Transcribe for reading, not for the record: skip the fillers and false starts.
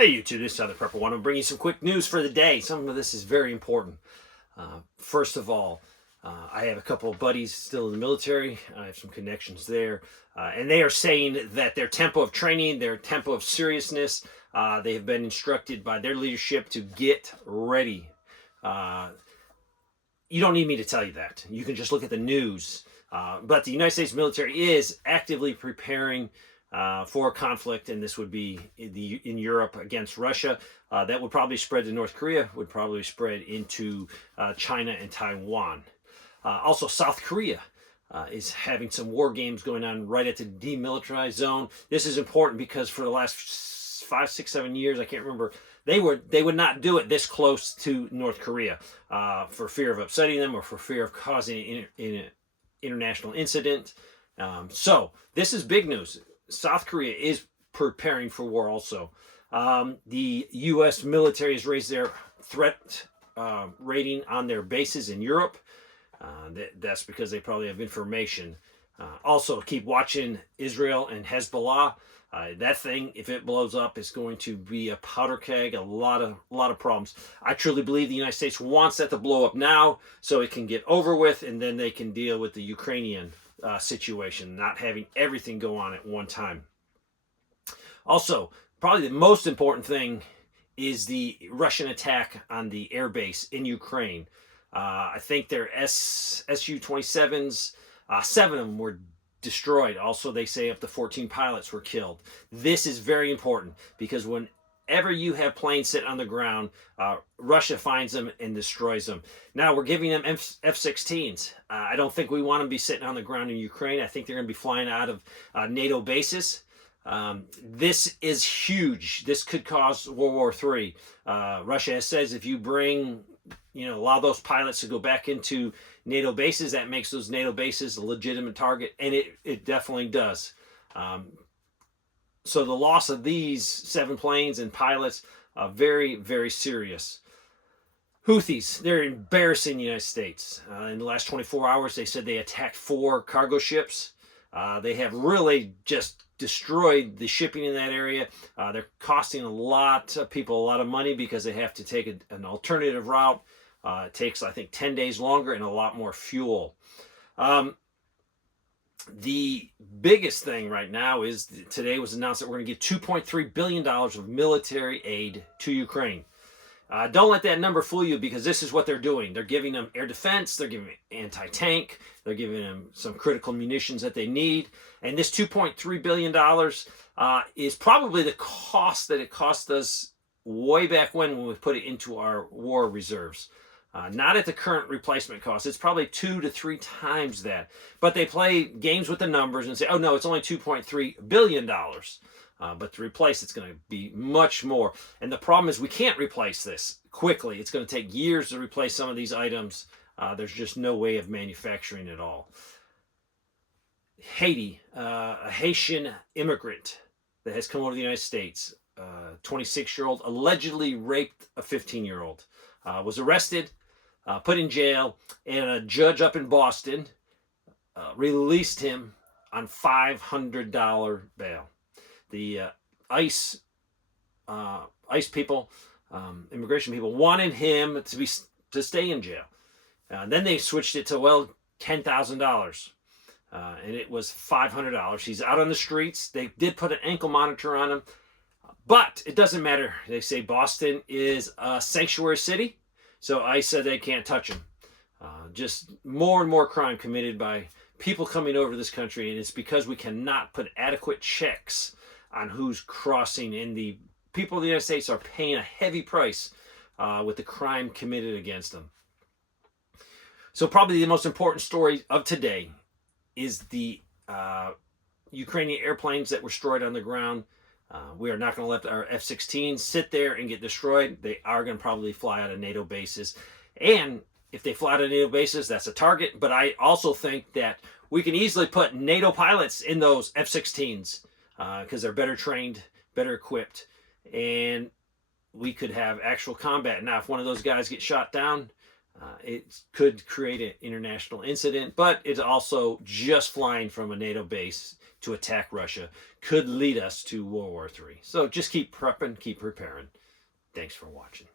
Hey YouTube, this is the Prepper One. I'm bringing you some quick news for the day. Some of this is very important. First of all, I have a couple of buddies still in the military. I have some connections there. And they are saying that their tempo of training, their tempo of seriousness, they have been instructed by their leadership to get ready. You don't need me to tell you that. You can just look at the news. But the United States military is actively preparing for a conflict, and this would be in Europe against Russia. That would probably spread to North Korea, would probably spread into China and Taiwan. Also, South Korea is having some war games going on right at the demilitarized zone. This is important because for the last 5, 6, 7 years, I can't remember, they would not do it this close to North Korea for fear of upsetting them or for fear of causing an international incident. So this is big news. South Korea is preparing for war also. The U.S. military has raised their threat rating on their bases in Europe. That's because they probably have information. Also, keep watching Israel and Hezbollah. That thing, if it blows up, is going to be a powder keg, a lot of problems. I truly believe the United States wants that to blow up now so it can get over with, and then they can deal with the Ukrainian situation, not having everything go on at one time. Also, probably the most important thing is the Russian attack on the air base in Ukraine. I think their Su-27s, 7 of them were destroyed. Also, they say up to 14 pilots were killed. This is very important because whenever you have planes sitting on the ground, Russia finds them and destroys them. Now, we're giving them F-16s. I don't think we want them to be sitting on the ground in Ukraine. I think they're going to be flying out of NATO bases. This is huge. This could cause World War III. Russia says if you bring, allow those pilots to go back into NATO bases, that makes those NATO bases a legitimate target, and it definitely does. So the loss of these 7 planes and pilots are very, very serious. Houthis, they're embarrassing the United States. In the last 24 hours, they said they attacked 4 cargo ships. They have really just destroyed the shipping in that area. They're costing a lot of people a lot of money because they have to take an alternative route. It takes, I think, 10 days longer and a lot more fuel. The biggest thing right now is today was announced that we're going to give $2.3 billion of military aid to Ukraine. Don't let that number fool you because this is what they're doing. They're giving them air defense. They're giving them anti-tank. They're giving them some critical munitions that they need. And this $2.3 billion is probably the cost that it cost us way back when we put it into our war reserves. Not at the current replacement cost. It's probably 2 to 3 times that. But they play games with the numbers and say, oh no, it's only $2.3 billion. But to replace, it's going to be much more. And the problem is we can't replace this quickly. It's going to take years to replace some of these items. There's just no way of manufacturing it all. Haiti, a Haitian immigrant that has come over to the United States, 26-year-old, allegedly raped a 15-year-old, was arrested, put in jail, and a judge up in Boston released him on $500 bail. The ICE people, immigration people, wanted him to stay in jail. Then they switched it to $10,000, and it was $500. He's out on the streets. They did put an ankle monitor on him, but it doesn't matter. They say Boston is a sanctuary city, so ICE said they can't touch him. Just more and more crime committed by people coming over to this country, and it's because we cannot put adequate checks on who's crossing, and the people of the United States are paying a heavy price with the crime committed against them. So probably the most important story of today is the Ukrainian airplanes that were destroyed on the ground. We are not going to let our F-16s sit there and get destroyed. They are going to probably fly out of NATO bases. And if they fly out of NATO bases, that's a target. But I also think that we can easily put NATO pilots in those F-16s because they're better trained, better equipped, and we could have actual combat. Now, if one of those guys gets shot down, it could create an international incident, but it's also just flying from a NATO base to attack Russia could lead us to World War III. So just keep prepping, keep preparing. Thanks for watching.